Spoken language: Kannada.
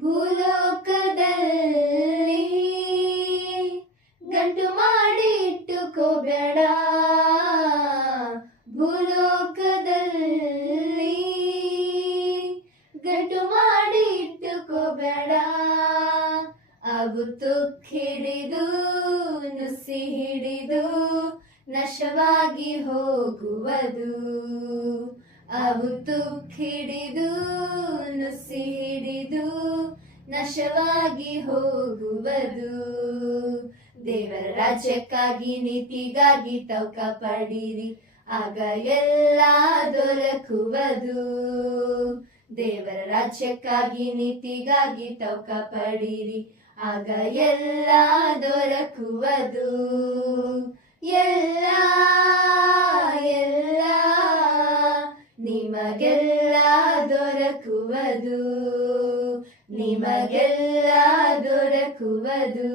ಭೂಲೋಕದಲ್ಲಿ ಗಂಟು ಮಾಡಿ ಇಟ್ಟುಕೋಬೇಡ. ಭೂಲೋಕದಲ್ಲಿ ಗಂಟು ಮಾಡಿ ಇಟ್ಟುಕೋಬೇಡ. ಅವು ತುಕ್ಕಿಡಿದು ನುಸಿ ಹಿಡಿದು ನಶವಾಗಿ ಹೋಗುವುದು. ಅವು ತುಕ್ಕಿಡಿದು ನುಸಿ ಹಿಡಿದು ನಶವಾಗಿ ಹೋಗುವುದು. ದೇವರ ರಾಜ್ಯಕ್ಕಾಗಿ ನೀತಿಗಾಗಿ ತೌಕ ಪಡಿರಿ, ಆಗ ಎಲ್ಲ ದೊರಕುವುದು. ದೇವರ ರಾಜ್ಯಕ್ಕಾಗಿ ನೀತಿಗಾಗಿ ತೌಕ ಪಡಿರಿ, ಆಗ ಎಲ್ಲ ದೊರಕುವುದು. ಎಲ್ಲ ಎಲ್ಲ ನಿಮಗೆಲ್ಲ ದೊರಕುವುದು, ನಿಮಗೆಲ್ಲ ದೊರಕುವುದು.